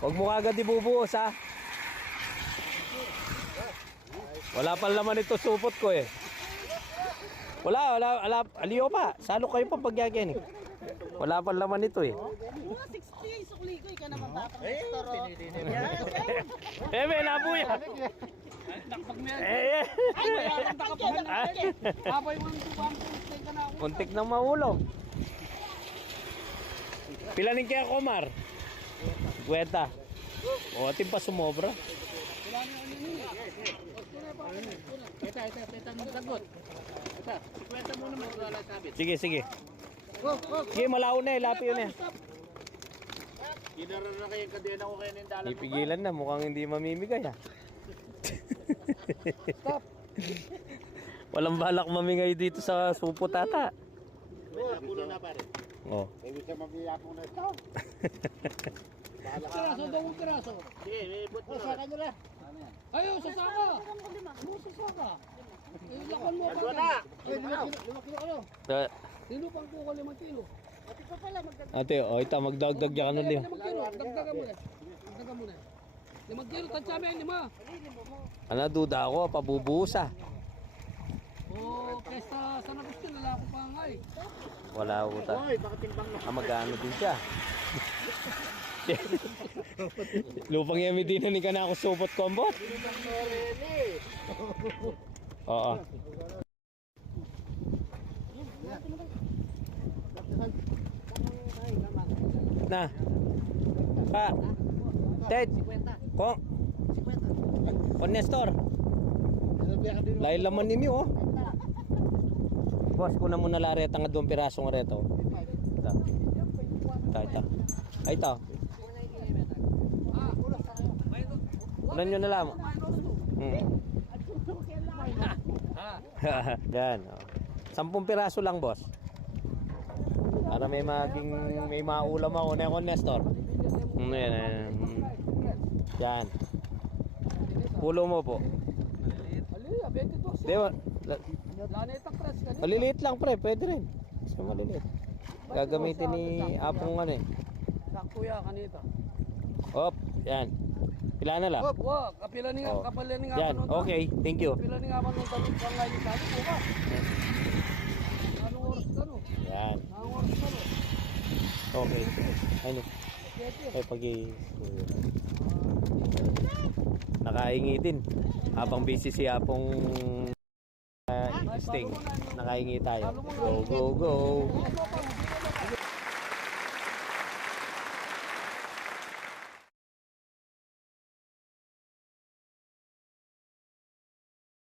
Huwag mo kagad ibubuhos ha. Wala pang laman ito supot ko eh. Wala. Aliyo pa. Salo kayo pang pagyagyan eh. Wala pang laman ito eh. Mga 60 sukli ko, ikaw naman tatang restoro. May labuya. Muntik nang mahulog. Pilanin kaya Komar? Kwenta. O ating pa sumobra. Sige. Sige, malaw na eh. Lapi yun eh. Ginaran na kayong kadena ko kayo ng dalan. Ipigilan na. Mukhang hindi mamimigay ha. Stop! Walang balak mamingay dito sa supot ata. Pulo na pare. Oh. Ibig sa mamiyapo na ito. Piraso daw ang piraso. Sige, may ibot mo na. Nyo na. Ayaw, sasaka. Ano sasaka? Ilakan mo Nandun ka. na. Ay, 5 kilo ano? Nilupang ko ko 5 kilo. Ate, ito magdagdag yan ano liyo. 5 kilo, dagdagan mo na. Dagdagan mo na. 5 kilo, tansya mo yan, 5. Ano, duda ako, pabubuhos ah. Oh, kesa sana gusto nila ako pa nga eh. Wala ako ta. Hoy, baka timbang na. Magano din siya. Lupang yami din na ni ka na ako supot kombot. Oo. Na. Pa. Ted. Kong. Kon Nestor. Lain laman ninyo oh. Boss, kuna mo na lareta nga 2 piraso nga reto. Ito. Ay ito. Ulan nyo na lang. Yan. 10 piraso lang, boss. Para may maulam ako na ako, Nestor. Yan. Pulo mo po. Aliya, 22. Di ba? Lanetang press ka niya. Maliliit lang pre, pwede rin. Kasi maliliit. Gagamitin ni Apong ano eh. Sakto ya kanita. Hop, yan. Pila na lang. Wag, kapila ni nga, Oh. kapila ni nga. Yan, okay. Thank you. Kapila ni nga man nung tanong kang ngayon sa akin, buka. Anong oras ka no? Yan. Anong oras ka no? Okay. Ano? Ay, nakahingi din. Habang busy si Apong Sting. Nakahingi tayo. Go, go, go.